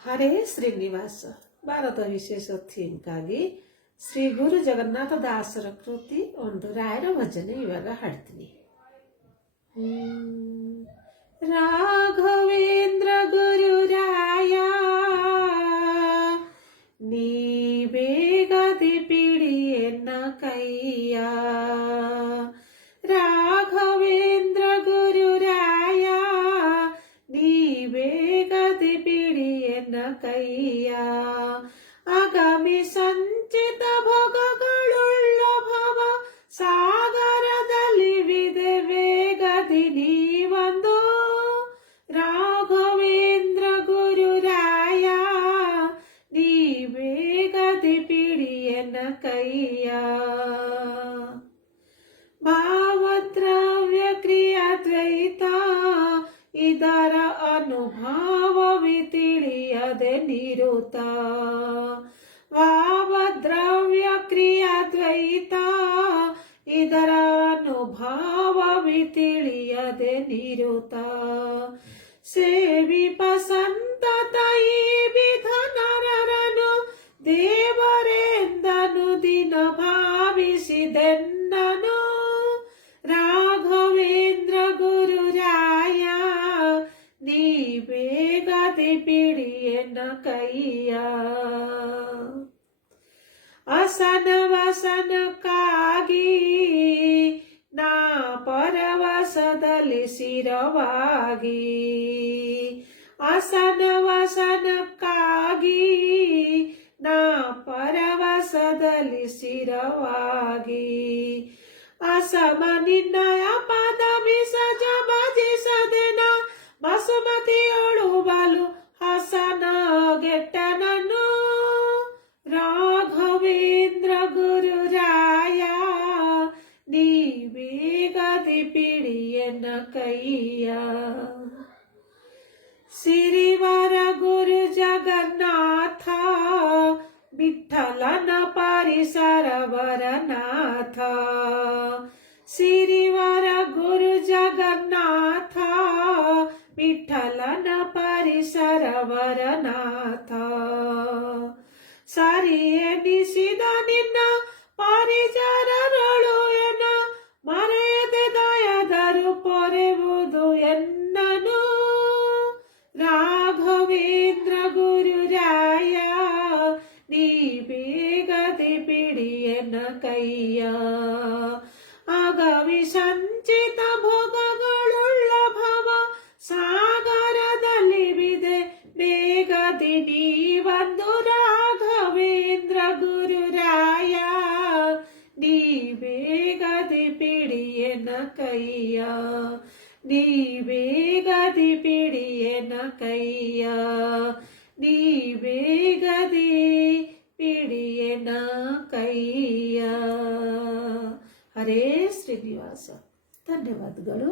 ಹರೇ ಶ್ರೀನಿವಾಸ ಭಾರತ ವಿಶೇಷ ಥೀಮ್ಗಾಗಿ ಶ್ರೀ ಗುರು ಜಗನ್ನಾಥ ದಾಸರ ಕೃತಿ ಒಂದು ರಾಯರ ಭಜನೆ ಇವಾಗ ಹಾಡ್ತೀನಿ. ರಾಘವೇಂದ್ರ ಗುರು ರಾಯ ನೀ ಬೇಗದಿ ಪಿಡಿಯನ್ನ ಕೈಯ ಕೈಯ. ಅಗಮಿ ಸಂಚಿತ ಭೋಗಗಳುಳ್ಳ ಭವ ಸಾಗರದಲ್ಲಿ ಇದರ ಅನುಭಾವವಿ ತಿಳಿಯದೆ ನಿರುತ ಭಾವದ್ರವ್ಯ ಕ್ರಿಯಾದ್ವೈತ ಇದರ ಅನುಭಾವವಿ ತಿಳಿಯದೆ ನಿರುತ ಸೇವಿಪ ಸಂತತ ಈ ಬೇಗದೆ ಎನ್ನ ಕೈಯ. ಅಸನ ಕಾಗಿ ನಾ ಪರವಸದಲ್ಲಿ ಸಿರವಾಗಿ ಅಸನ ಕಾಗಿ ನಾ ಪರವಸದಲ್ಲಿ ಸಿರವಾಗಿ ಅಸಮ ನಿನ್ನಯ ಪದ ಬಿಸಜ ಪಿಡಿಯನ ಕೈಯ ಸಿರಿವರ ಗುರು ಜಗನ್ನಾಥ ವಿಠಲನ ಪರಿಸರವರನಾಥ ಸಿರಿವರ ಗುರು ಜಗನ್ನಾಥ ವಿಠಲನ ಪರಿಸರವರನಾಥ ಸರಿ ಪೊರೆವುದು ಎನ್ನನು ರಾಘವೇಂದ್ರ ಗುರು ರಾಯ ನೀ ಬೇಗದೆ ಪಿಡಿಯನ ಕೈಯ ಅಗವಿ ಸಂಚಿತ ಭೋಗಗಳುಳ್ಳ ಭವ ಸಾಗರದಲ್ಲಿ ಬಿದೆ ಬೇಗದಿ ನೀವಂದು ರಾಘವೇಂದ್ರ ಗುರು ರಾಯ ನೀ ಬೇಗದಿ ಪಿಡಿಯನ ಕೈಯ ನೀ ಬೇಗದಿ ಪಿಡಿಯನ ಕೈಯ ನೀ ಬೇಗದಿ ಪಿಡಿಯನ ಕೈಯ ಹರೇ ಶ್ರೀನಿವಾಸ ಧನ್ಯವಾದಗಳು